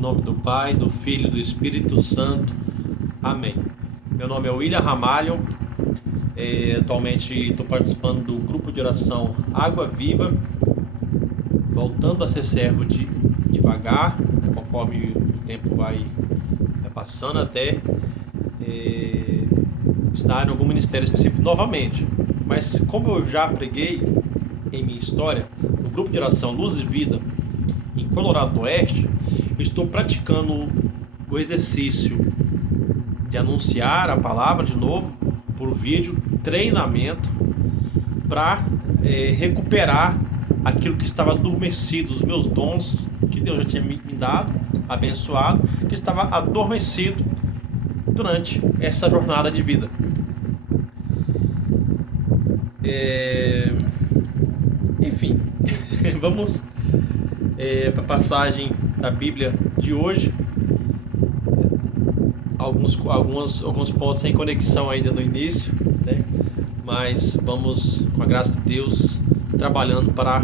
nome do Pai, do Filho e do Espírito Santo. Amém. Meu nome é William Ramalho. Atualmente estou participando do grupo de oração Água Viva, voltando a ser servo devagar, conforme o tempo vai passando, até estar em algum ministério específico novamente. Mas como eu já preguei em minha história no grupo de oração Luz e Vida em Colorado do Oeste, eu estou praticando o exercício de anunciar a palavra de novo por vídeo, treinamento para recuperar aquilo que estava adormecido, os meus dons que Deus já tinha me dado, abençoado, que estava adormecido durante essa jornada de vida. Enfim, vamos para a passagem da Bíblia de hoje. Alguns pontos sem conexão ainda no início, né? Mas vamos, com a graça de Deus, trabalhando para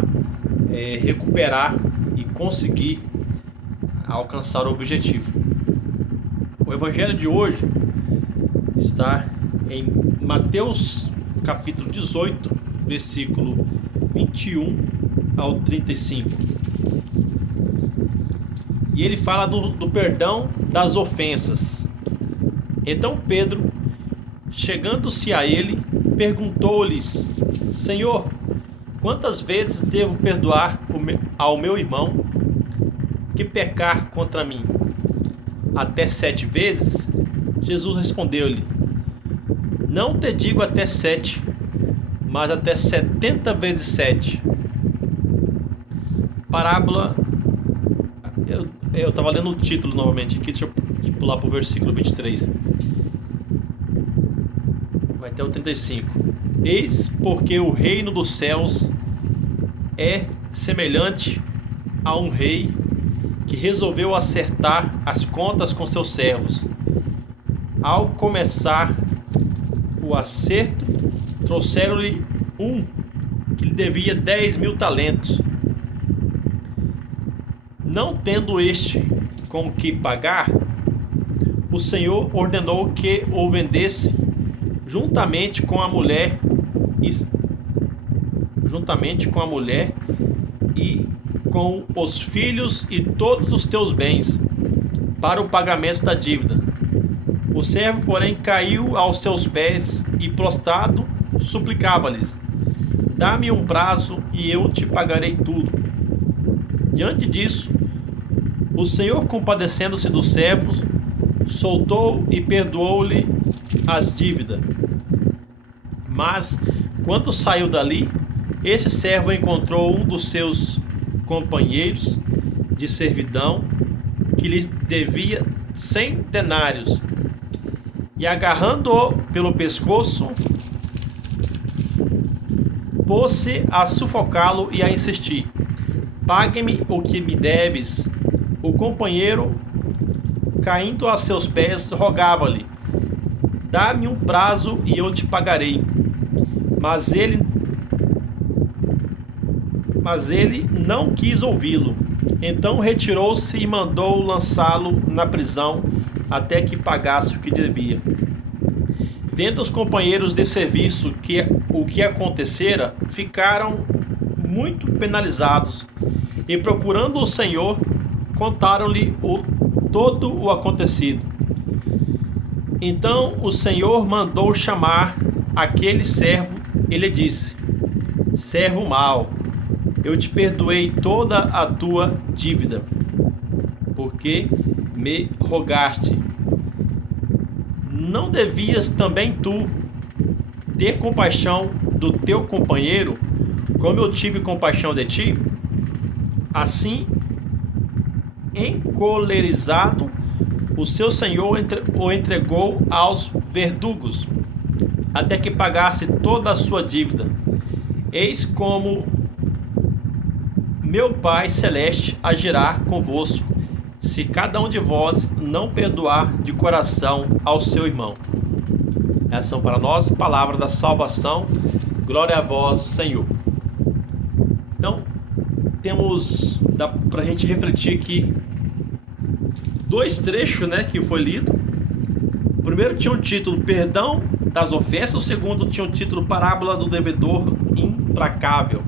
recuperar e conseguir alcançar o objetivo. O Evangelho de hoje está em Mateus capítulo 18, versículo 21 ao 35. E ele fala do perdão das ofensas. Então Pedro, chegando-se a ele, perguntou-lhes: Senhor, quantas vezes devo perdoar ao meu irmão que pecar contra mim? Até 7 vezes? Jesus respondeu-lhe: Não te digo até 7, mas até 70 vezes 7. Parábola. Eu estava lendo o título novamente aqui, deixa eu pular para o versículo 23. Vai até o 35. Eis porque o reino dos céus é semelhante a um rei que resolveu acertar as contas com seus servos. Ao começar o acerto, trouxeram-lhe um que lhe devia 10.000 talentos. Não tendo este com que pagar, o Senhor ordenou que o vendesse juntamente com a mulher e com os filhos e todos os teus bens para o pagamento da dívida. O servo, porém, caiu aos seus pés e, prostrado, suplicava-lhes: Dá-me um prazo e eu te pagarei tudo. Diante disso, o Senhor, compadecendo-se dos servos, soltou e perdoou-lhe as dívidas. Mas, quando saiu dali, esse servo encontrou um dos seus companheiros de servidão que lhe devia 100 denários, e agarrando-o pelo pescoço, pôs-se a sufocá-lo e a insistir: Pague-me o que me deves. O companheiro, caindo a seus pés, rogava-lhe: Dá-me um prazo e eu te pagarei. Mas ele não quis ouvi-lo. Então retirou-se e mandou lançá-lo na prisão até que pagasse o que devia. Vendo os companheiros de serviço o que acontecera, ficaram muito penalizados e, procurando o Senhor, contaram-lhe todo o acontecido. Então o Senhor mandou chamar aquele servo e lhe disse: Servo mau, eu te perdoei toda a tua dívida, porque me rogaste. Não devias também tu ter compaixão do teu companheiro, como eu tive compaixão de ti? Assim, encolerizado, o seu senhor o entregou aos verdugos, até que pagasse toda a sua dívida. Eis como meu Pai Celeste agirá convosco, se cada um de vós não perdoar de coração ao seu irmão. Essas são para nós palavras da salvação. Glória a vós, Senhor. Então, dá para a gente refletir aqui dois trechos, né, que foi lido. O primeiro tinha o título Perdão das Ofensas, o segundo tinha o título Parábola do Devedor Implacável.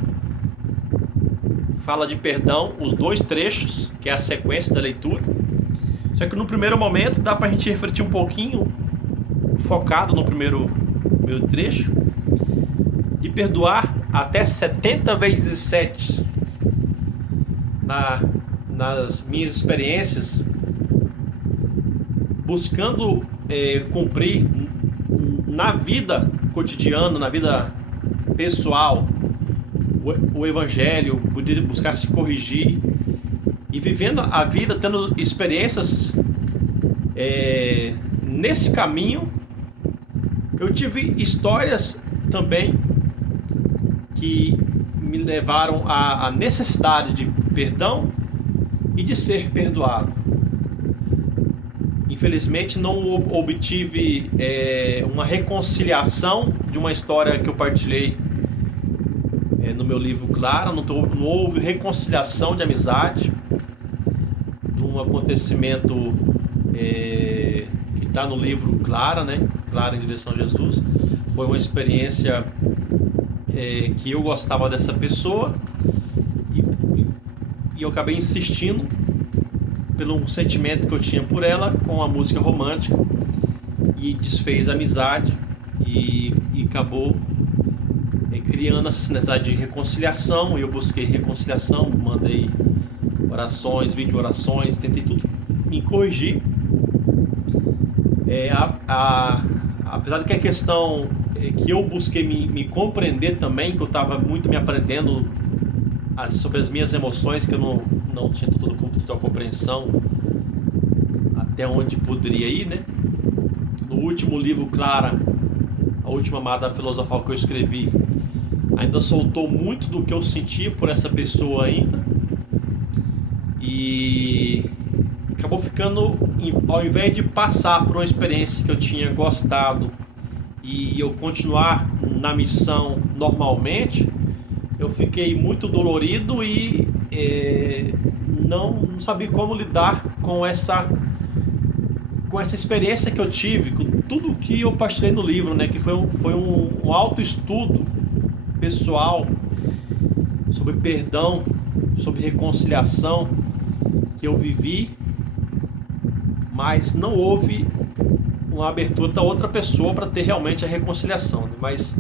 Fala de perdão, os dois trechos, que é a sequência da leitura. Só que no primeiro momento dá pra gente refletir um pouquinho, focado no primeiro trecho, de perdoar até 70 vezes 7. Nas minhas experiências, buscando cumprir na vida cotidiana, na vida pessoal, o evangelho, buscar se corrigir e vivendo a vida, tendo experiências nesse caminho. Eu tive histórias também que me levaram à necessidade de perdão e de ser perdoado. Infelizmente não obtive uma reconciliação de uma história que eu partilhei no meu livro Clara. Não houve reconciliação de amizade num acontecimento que está no livro Clara, né? Clara em Direção a Jesus. Foi uma experiência que eu gostava dessa pessoa e eu acabei insistindo pelo sentimento que eu tinha por ela com a música romântica, e desfez a amizade e acabou criando essa necessidade de reconciliação. E eu busquei reconciliação, mandei orações, vídeo orações, tentei tudo me corrigir. Apesar de que a questão que eu busquei me compreender também, que eu estava muito me aprendendo sobre as minhas emoções, que eu não tinha toda a compreensão até onde poderia ir, né? No último livro Clara, a última amada filosofal que eu escrevi, ainda soltou muito do que eu sentia por essa pessoa ainda, e acabou ficando, ao invés de passar por uma experiência que eu tinha gostado e eu continuar na missão normalmente, eu fiquei muito dolorido e não sabia como lidar com essa experiência que eu tive, com tudo que eu partilhei no livro, né? Que foi um autoestudo pessoal sobre perdão, sobre reconciliação que eu vivi, mas não houve uma abertura da outra pessoa para ter realmente a reconciliação, né? Mas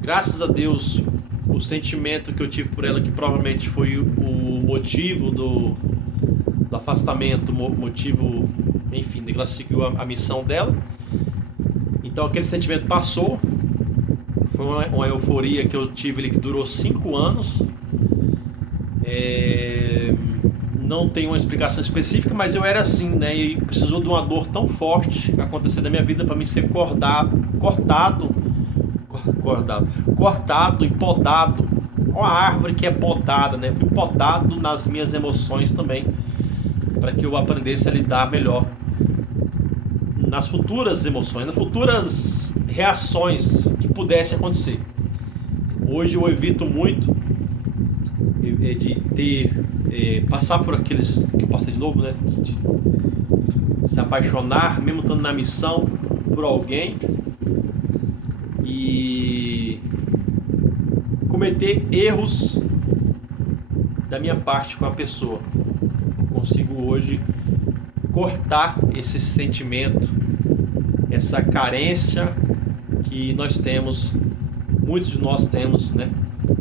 graças a Deus, o sentimento que eu tive por ela, que provavelmente foi o motivo do afastamento, motivo, enfim, de que ela seguiu a missão dela. Então aquele sentimento passou. Foi uma euforia que eu tive ali, que durou 5 anos. Não tem uma explicação específica, mas eu era assim, né? E precisou de uma dor tão forte acontecer na minha vida para mim ser cortado e podado. Uma árvore que é podada, né? Fui podado nas minhas emoções também, para que eu aprendesse a lidar melhor nas futuras emoções, nas futuras reações que pudessem acontecer. Hoje eu evito muito de passar por aqueles que eu passei de novo, né? De se apaixonar, mesmo estando na missão, por alguém e cometer erros da minha parte com a pessoa. Eu consigo hoje cortar esse sentimento, essa carência que nós temos, muitos de nós temos, né?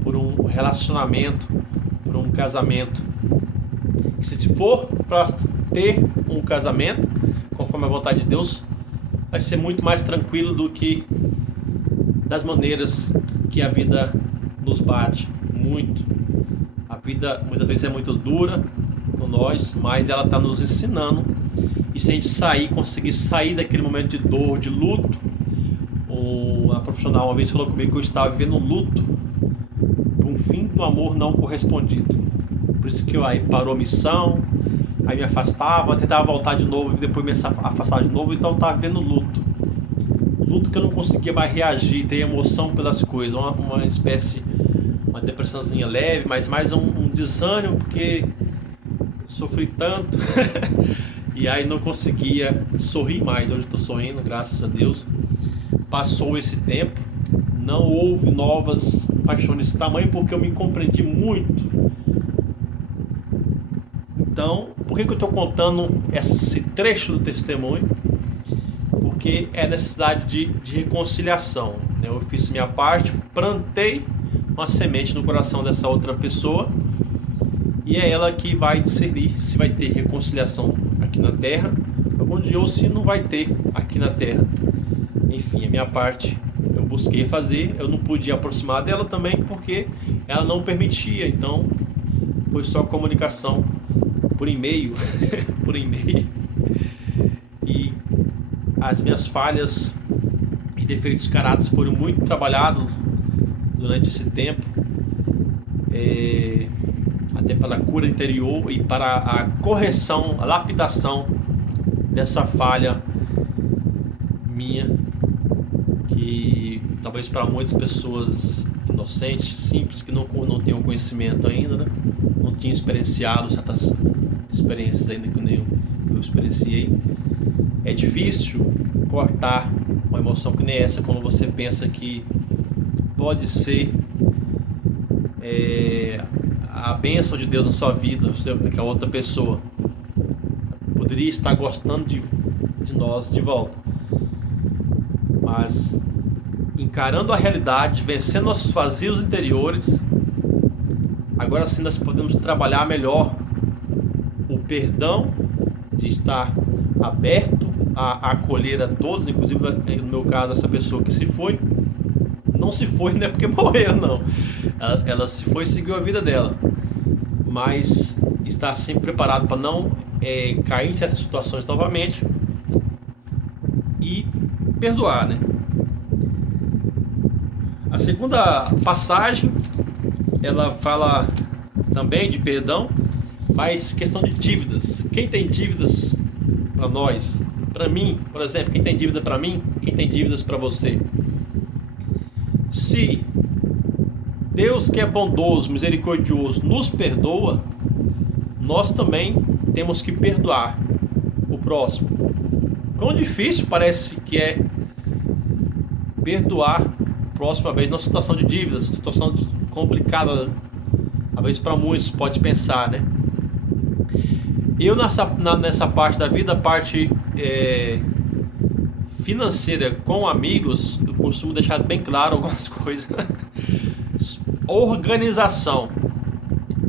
Por um relacionamento, por um casamento. Que se for para ter um casamento conforme a vontade de Deus, vai ser muito mais tranquilo do que das maneiras que a vida nos bate. Muito. A vida muitas vezes é muito dura com nós, mas ela está nos ensinando. E se a gente conseguir sair daquele momento de dor, de luto. Uma profissional uma vez falou comigo que eu estava vivendo um luto, um fim do amor não correspondido. Por isso que eu aí parou a missão, aí me afastava, tentava voltar de novo e depois me afastava de novo. Então eu estava vivendo luto que eu não conseguia mais reagir, ter emoção pelas coisas, uma espécie, uma depressãozinha leve, mas mais um desânimo, porque sofri tanto E aí não conseguia sorrir mais. Hoje estou sorrindo, graças a Deus. Passou esse tempo, não houve novas paixões desse tamanho, porque eu me compreendi muito. Então, por que eu estou contando esse trecho do testemunho? Porque é necessidade de reconciliação, né? Eu fiz minha parte, plantei uma semente no coração dessa outra pessoa, e é ela que vai discernir se vai ter reconciliação aqui na terra algum dia, ou se não vai ter aqui na terra. Enfim, a minha parte eu busquei fazer. Eu não podia aproximar dela também porque ela não permitia, então foi só comunicação por e-mail por e-mail. E as minhas falhas e defeitos de caráter foram muito trabalhados durante esse tempo, até para a cura interior e para a correção, a lapidação dessa falha minha, que talvez para muitas pessoas inocentes, simples, que não tinham conhecimento ainda, né? Não tinham experienciado certas experiências ainda que nem eu experienciei. É difícil cortar uma emoção que nem essa quando você pensa que pode ser a bênção de Deus na sua vida, que a outra pessoa poderia estar gostando de nós de volta. Mas encarando a realidade, vencendo nossos vazios interiores, agora sim nós podemos trabalhar melhor o perdão, de estar aberto a acolher a todos, inclusive no meu caso essa pessoa que se foi, não se foi não é porque morreu não, ela se foi e seguiu a vida dela, mas estar sempre preparado para não cair em certas situações novamente e perdoar, né? A segunda passagem ela fala também de perdão, mas questão de dívidas. Quem tem dívidas para nós? Para mim, por exemplo, quem tem dívida para mim? Quem tem dívidas para você? Se Deus, que é bondoso, misericordioso, nos perdoa, nós também temos que perdoar o próximo. Quão difícil parece que é perdoar o próximo, às vezes, numa situação de dívidas, situação complicada, às vezes para muitos pode pensar, né? Eu nessa parte da vida, a parte financeira com amigos, eu costumo deixar bem claro algumas coisas. Organização,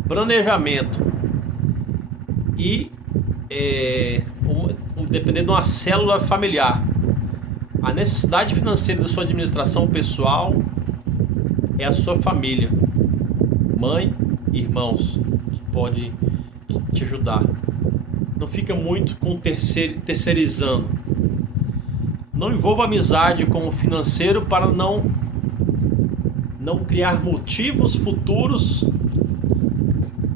planejamento e dependendo de uma célula familiar, a necessidade financeira da sua administração pessoal é a sua família, mãe, irmãos, que pode te ajudar. Não fica muito com terceirizando. Não envolva amizade com o financeiro para não criar motivos futuros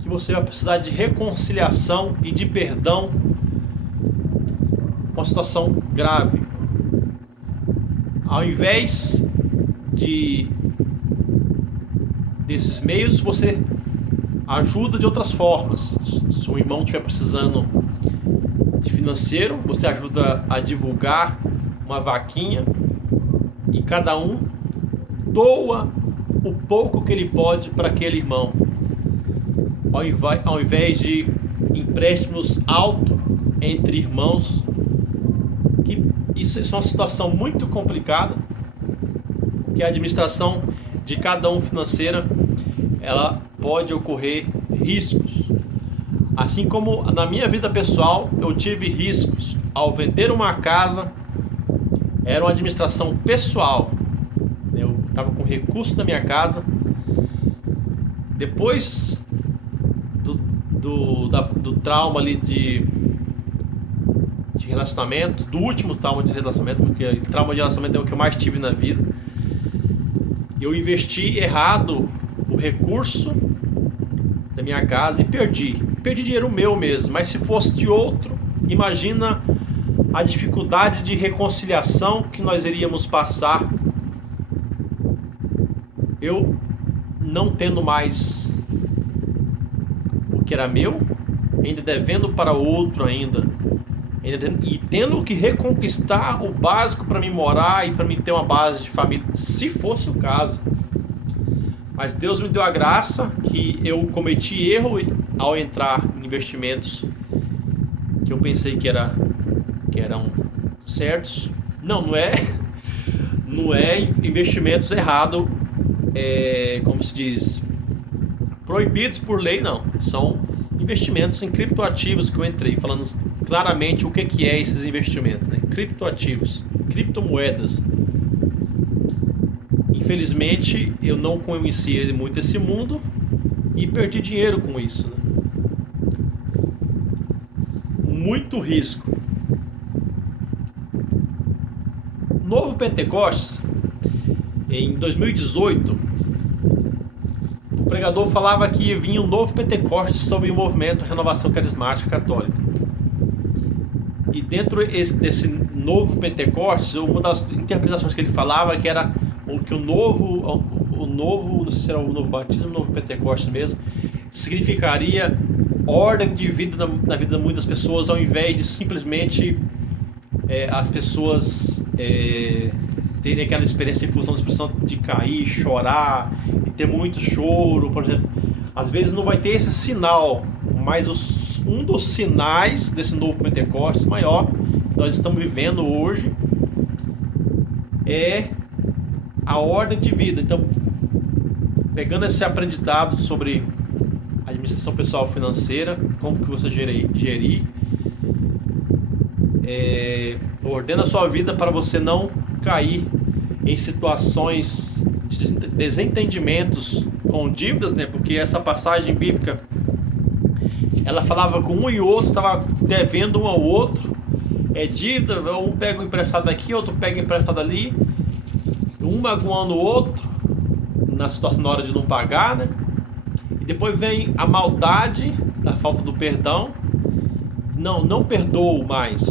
que você vai precisar de reconciliação e de perdão com uma situação grave. Ao invés desses meios, você ajuda de outras formas. Se um irmão estiver precisando de financeiro, você ajuda a divulgar uma vaquinha e cada um doa o pouco que ele pode para aquele irmão, ao invés de empréstimos altos entre irmãos, que isso é uma situação muito complicada, que a administração de cada um financeira, ela pode ocorrer riscos. Assim como na minha vida pessoal eu tive riscos ao vender uma casa, era uma administração pessoal, eu estava com recursos da minha casa. Depois do trauma ali de relacionamento, do último trauma de relacionamento, porque trauma de relacionamento é o que eu mais tive na vida, eu investi errado o recurso da minha casa e perdi dinheiro meu mesmo. Mas se fosse de outro, imagina a dificuldade de reconciliação que nós iríamos passar, eu não tendo mais o que era meu, ainda devendo para outro ainda, e tendo que reconquistar o básico para me morar e para me ter uma base de família, se fosse o caso. Mas Deus me deu a graça que eu cometi erro ao entrar em investimentos que eu pensei que eram certos. Não é investimentos errados, como se diz, proibidos por lei, não. São investimentos em criptoativos que eu entrei, falando claramente o que é esses investimentos, né? Criptoativos, criptomoedas. Infelizmente eu não conhecia muito esse mundo e perdi dinheiro com isso, né? Muito risco. Novo Pentecostes, em 2018, o pregador falava que vinha um novo Pentecostes sobre o movimento Renovação Carismática Católica. E dentro desse novo Pentecostes, uma das interpretações que ele falava que era que o novo, não sei se era o novo batismo ou o novo Pentecostes mesmo, significaria ordem de vida na vida de muitas pessoas, ao invés de simplesmente as pessoas terem aquela experiência em função da expressão de cair, chorar e ter muito choro, por exemplo. Às vezes não vai ter esse sinal, mas um dos sinais desse novo Pentecostes maior que nós estamos vivendo hoje é a ordem de vida. Então, pegando esse aprendizado sobre administração pessoal financeira, como que você gerir, ordena a sua vida para você não cair em situações de desentendimentos com dívidas, né? Porque essa passagem bíblica, ela falava com um e outro, estava devendo um ao outro, dívida, um pega um emprestado aqui, outro pega emprestado ali, um magoando o outro na situação, na hora de não pagar, né? E depois vem a maldade da falta do perdão. Não perdoo mais.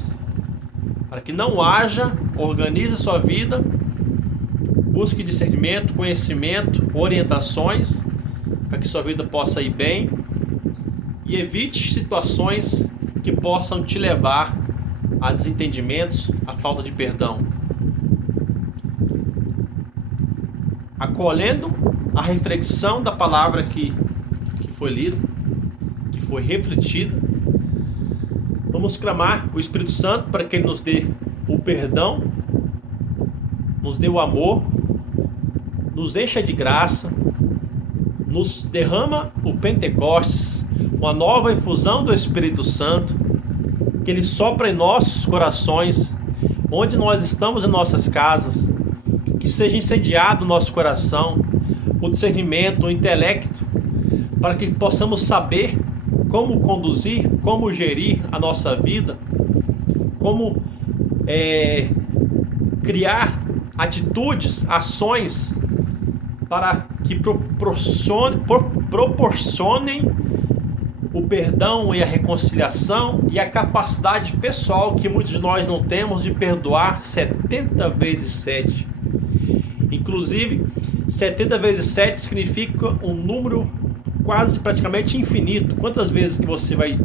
Para que não haja, organize a sua vida, busque discernimento, conhecimento, orientações, para que sua vida possa ir bem e evite situações que possam te levar a desentendimentos, a falta de perdão. Acolhendo a reflexão da palavra que foi lida, que foi refletida, vamos clamar o Espírito Santo para que Ele nos dê o perdão, nos dê o amor, nos encha de graça, nos derrama o Pentecostes, uma nova infusão do Espírito Santo, que Ele sopra em nossos corações, onde nós estamos em nossas casas, que seja incendiado o nosso coração, o discernimento, o intelecto, para que possamos saber como conduzir, como gerir a nossa vida, como criar atitudes, ações para que proporcionem o perdão e a reconciliação e a capacidade pessoal que muitos de nós não temos de perdoar 70 vezes 7. Inclusive, 70 vezes 7 significa um número quase praticamente infinito. Quantas vezes que você vai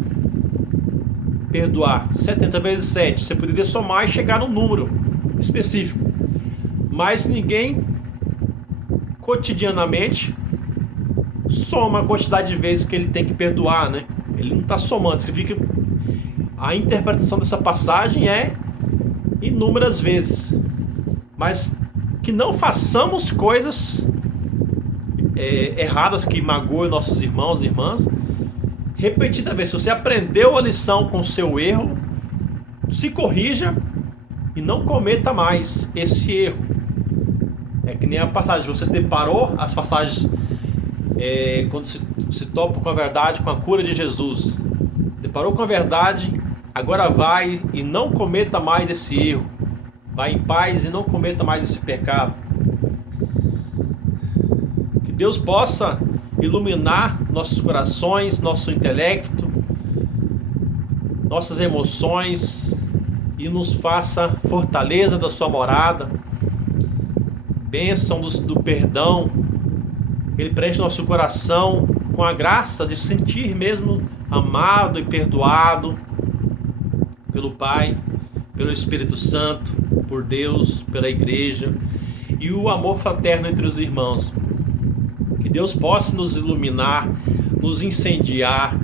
perdoar? 70 vezes 7. Você poderia somar e chegar num número específico. Mas ninguém cotidianamente soma a quantidade de vezes que ele tem que perdoar, né? Ele não está somando. Significa a interpretação dessa passagem é inúmeras vezes. Mas que não façamos coisas erradas que magoam nossos irmãos e irmãs repetida vez. Se você aprendeu a lição com o seu erro, se corrija e não cometa mais esse erro. É que nem a passagem, você se deparou as passagens quando se topa com a verdade, com a cura de Jesus, deparou com a verdade, agora vai e não cometa mais esse erro, vai em paz e não cometa mais esse pecado. Que Deus possa iluminar nossos corações, nosso intelecto, nossas emoções e nos faça fortaleza da sua morada, bênção do perdão. Ele preenche nosso coração com a graça de sentir mesmo amado e perdoado, pelo Pai, pelo Espírito Santo, por Deus, pela igreja e o amor fraterno entre os irmãos. Que Deus possa nos iluminar, nos incendiar,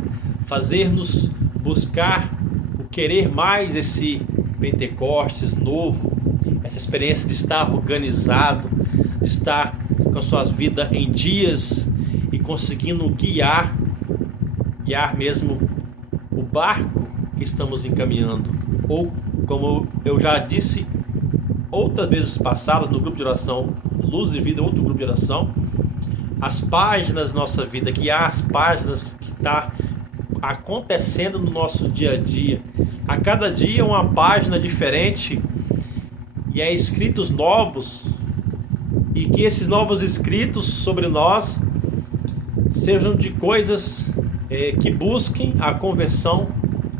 fazer-nos buscar o querer mais esse Pentecostes novo, essa experiência de estar organizado, de estar com a sua vida em dias e conseguindo guiar mesmo o barco que estamos encaminhando. Ou, como eu já disse outras vezes passadas no grupo de oração Luz e Vida, outro grupo de oração, as páginas da nossa vida, guiar as páginas que está acontecendo no nosso dia a dia. A cada dia uma página diferente e é escritos novos, e que esses novos escritos sobre nós sejam de coisas que busquem a conversão,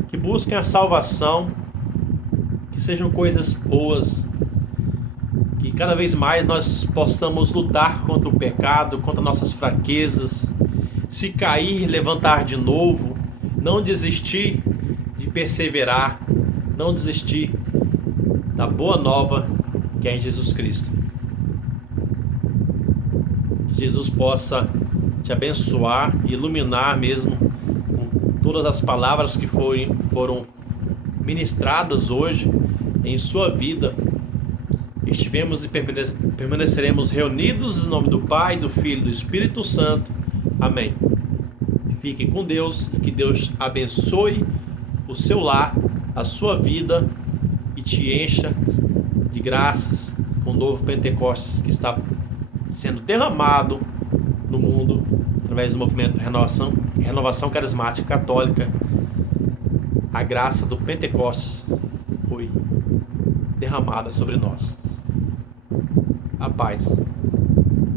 que busquem a salvação, que sejam coisas boas, que cada vez mais nós possamos lutar contra o pecado, contra nossas fraquezas, se cair, levantar de novo, não desistir de perseverar, não desistir da boa nova que é em Jesus Cristo. Que Jesus possa te abençoar e iluminar mesmo com todas as palavras que foram ministradas hoje em sua vida. Estivemos e permaneceremos reunidos em nome do Pai, do Filho e do Espírito Santo. Amém. Fiquem com Deus e que Deus abençoe o seu lar, a sua vida e te encha de graças com o novo Pentecostes que está sendo derramado no mundo através do movimento Renovação Carismática Católica. A graça do Pentecostes foi derramada sobre nós. A paz.